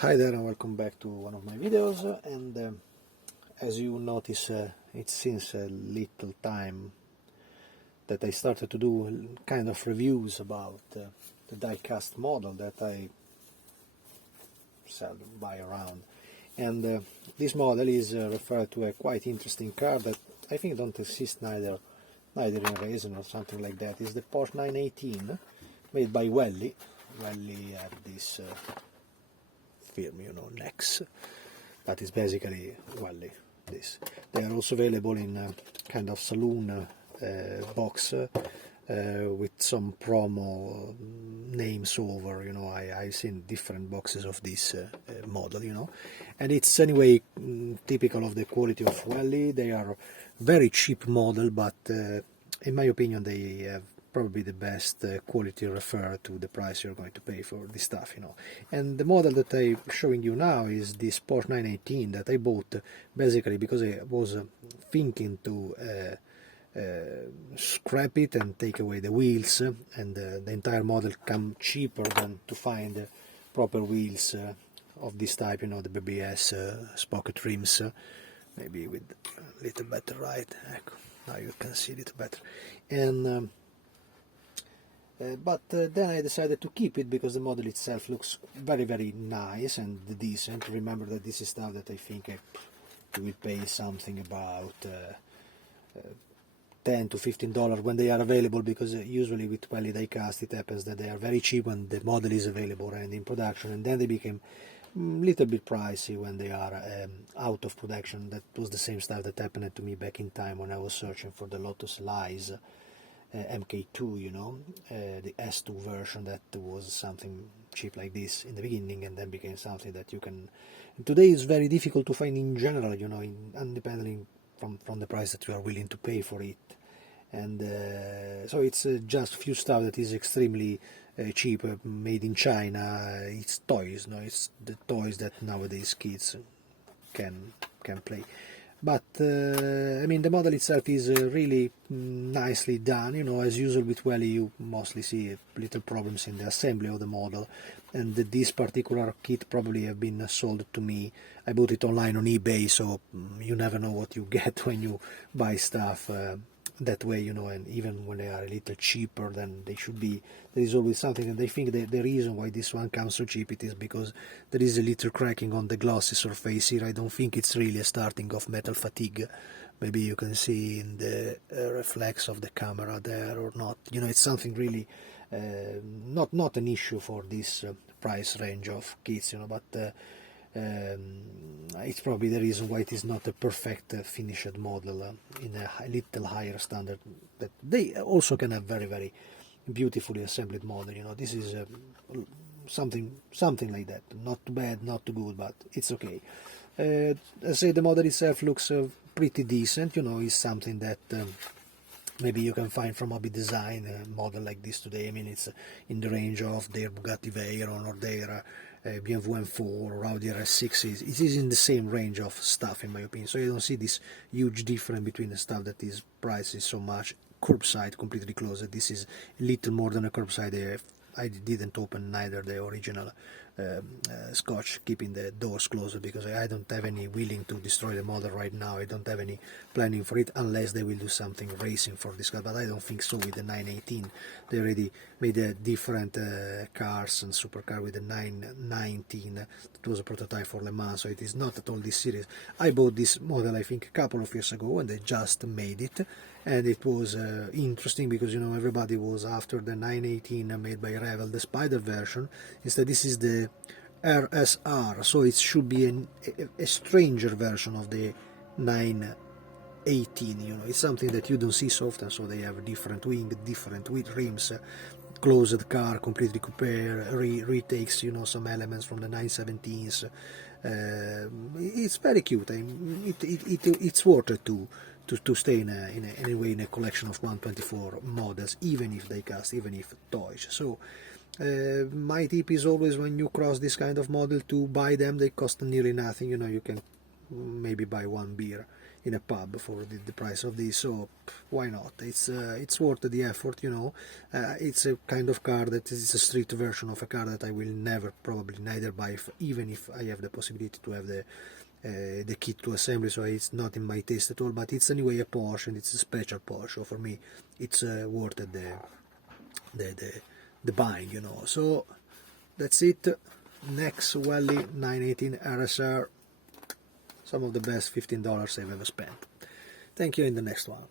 Hi there and welcome back to one of my videos, and as you notice, it's since a little time that I started to do kind of reviews about the die-cast model that I sell, buy around. And this model is referred to a quite interesting car that I think don't exist neither in resin or something like that. It's the Porsche 918 made by Welly. Welly had this firm, Nex, but it's basically Welly. This. They are also available in a kind of saloon box with some promo names over. I've seen different boxes of this model. And it's anyway typical of the quality of Welly. They are very cheap model, but in my opinion they have probably the best quality referred to the price you're going to pay for this stuff. And the model that I'm showing you now is this Porsche 918 that I bought basically because I was thinking to scrap it and take away the wheels, and the entire model come cheaper than to find proper wheels of this type, the BBS sprocket rims, maybe with a little better right. Now you can see a little better. And but then I decided to keep it because the model itself looks very, very nice and decent. Remember that this is stuff that I think you will pay something about $10 to $15 when they are available, because usually with Welly die cast it happens that they are very cheap when the model is available and in production, and then they became a little bit pricey when they are out of production. That was the same stuff that happened to me back in time when I was searching for the Lotus Lies MK2, the S2 version that was something cheap like this in the beginning and then became something that you can... Today it's very difficult to find in general, independently from the price that you are willing to pay for it. And so it's just few stuff that is extremely cheap, made in China. It's toys, it's the toys that nowadays kids can play. But I mean, the model itself is really nicely done. As usual with Welly, you mostly see little problems in the assembly of the model, and this particular kit probably have been sold to me. I bought it online on eBay, so you never know what you get when you buy stuff that way, and even when they are a little cheaper than they should be, there is always something. And I think that the reason why this one comes so cheap, it is because there is a little cracking on the glossy surface here. I don't think it's really a starting of metal fatigue. Maybe you can see in the reflex of the camera there or not. It's something really not an issue for this price range of kits, but it's probably the reason why it is not a perfect finished model in a little higher standard. That they also can have very, very beautifully assembled model. This is something like that. Not too bad, not too good, but it's okay. I say the model itself looks pretty decent. It's something that maybe you can find from hobby design. A model like this today, I mean, it's in the range of their Bugatti Veyron or their BMW M4 or Audi RS6. It is in the same range of stuff, in my opinion. So you don't see this huge difference between the stuff that is priced so much curbside, completely closed. This is a little more than a curbside. I didn't open neither the original scotch, keeping the doors closed, because I don't have any willing to destroy the model right now. I don't have any planning for it, unless they will do something racing for this car, but I don't think so with the 918. They already made different cars and supercar with the 919. It was a prototype for Le Mans, so it is not at all this serious. I bought this model I think a couple of years ago, and they just made it, and it was interesting because everybody was after the 918 made by Revel, the Spider version. Instead, this is the RSR, so it should be a stranger version of the 918. It's something that you don't see so often. So they have different wing, different with rims, closed car, completely coupe, retakes some elements from the 917s. It's very cute. It's worth it to stay in a collection of 124 models, even if they cast, even if toys. So my tip is always, when you cross this kind of model, to buy them. They cost nearly nothing. You can maybe buy one beer in a pub for the price of this, so why not? It's worth the effort, you know. It's a kind of car that is a street version of a car that I will never probably neither buy, even if I have the possibility to have the kit to assembly, so it's not in my taste at all, but it's anyway a Porsche, and it's a special Porsche, so for me it's worth the buying, you know. So that's it. Next Wally 918 RSR, some of the best $15 I've ever spent. Thank you. In the next one.